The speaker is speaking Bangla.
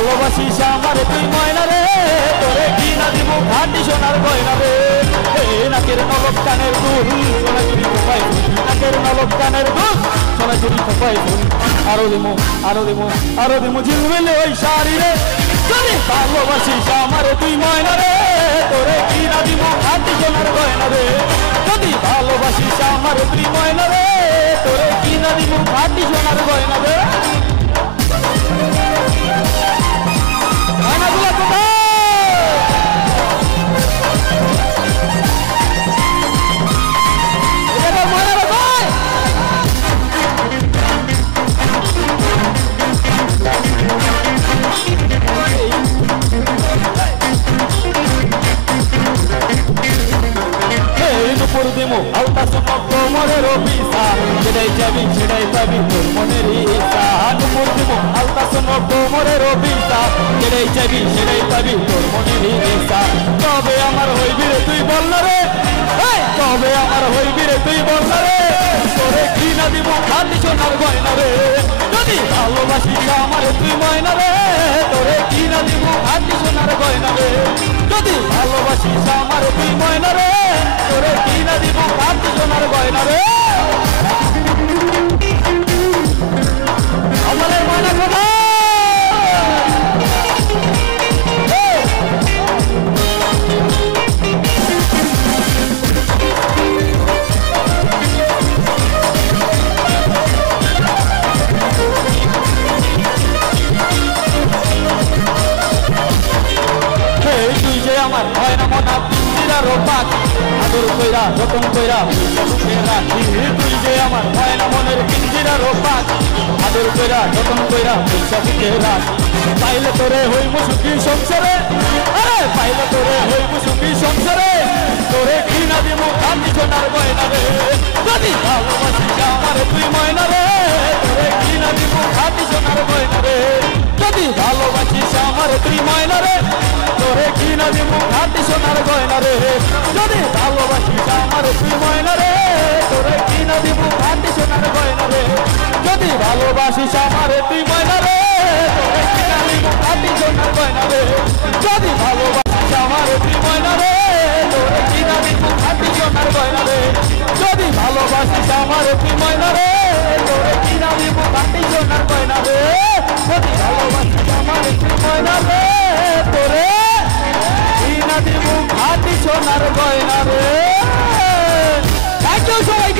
ভালোবাসিস আমারে তুই ময়না রে তোরে কিনা দিব খাঁটি সোনার গয়না রে নাকের নলক কানের দুল সোনাঝুরি খোপায় নাকের নলক কানের দুল সোনাঝুরি খোপায় ফুল আরো দিমু ঝিলমিলে ওই শাড়ি রে যদি ভালোবাসিস আমারে তুই ময়না রে তোরে কিনা দিব খাঁটি সোনার গয়না রে যদি ভালোবাসিস আমারে তুই ময়না রে তোরে কিনা দিব খাঁটি সোনার গয়না রে গয়নাগুলো কোথায় আলতা চমক কোমরের অভিসা ছেড়াই যাবি ছেড়াই পাবি তোর মনের ইচ্ছা নুপুর দিব আলতা চমক কোমরের অভিসা ছেড়াই যাবি ছেড়াই পাবি তোর মনের ইচ্ছা কবে আমার হইবি রে তুই বল না রে কবে আমার হইবি রে তুই বল না রে তোরে কিনা দিব খাঁটি সোনার গয়না রে যদি ভালোবাসিস আমারে তুই ময়না রে তোরে কিনা দিব খাঁটি সোনার গয়না রে যদি ভালোবাসিস আমারে তুই ময়না রে তোরে কিনা দিব খাঁটি সোনার গয়না রে আমাদের ময়না কোথায় আমার হয় না মনা পিঞ্জিরার পাখি আদর কইরা যতন কইরা সুখে রাখি তুই যে আমার হয় না মনের পিঞ্জিরার পাখি আদর কইরা যতন কইরা সুখে রাখি পাইলে তোরে হইব সুখী সংসারে আরে পাইলে তোরে হইব সুখী সংসারে তোরে কিনা দিব খাঁটি সোনার গয়না রে যদি ভালোবাসিস আমারে তুই ময়না রে তোরে কিনা দিব খাঁটি সোনার গয়না রে যদি ভালোবাসিস আমারে তুই ময়না রে তোরে কিনা দিব খাঁটি সোনার গয়না রে যদি ভালোবাসিস আমারে তুই ময়না রে তোরে কিনা দিব খাঁটি সোনার গয়না রে যদি ভালোবাসিস আমারে তুই ময়না রে তোরে কিনা দিব খাঁটি সোনার গয়না রে যদি ভালোবাসিস আমারে তুই ময়না রে তোরে কিনা দিব খাঁটি সোনার গয়না রে যদি ভালোবাসিস আমারে তুই ময়না রে তোরে কিনা দিব খাঁটি সোনার গয়না রে যদি ভালোবাসিস আমারে তুই ময়না রে তোরে কিনা দিব খাঁটি সোনার গয়না রে। থ্যাংক ইউ সবাইকে।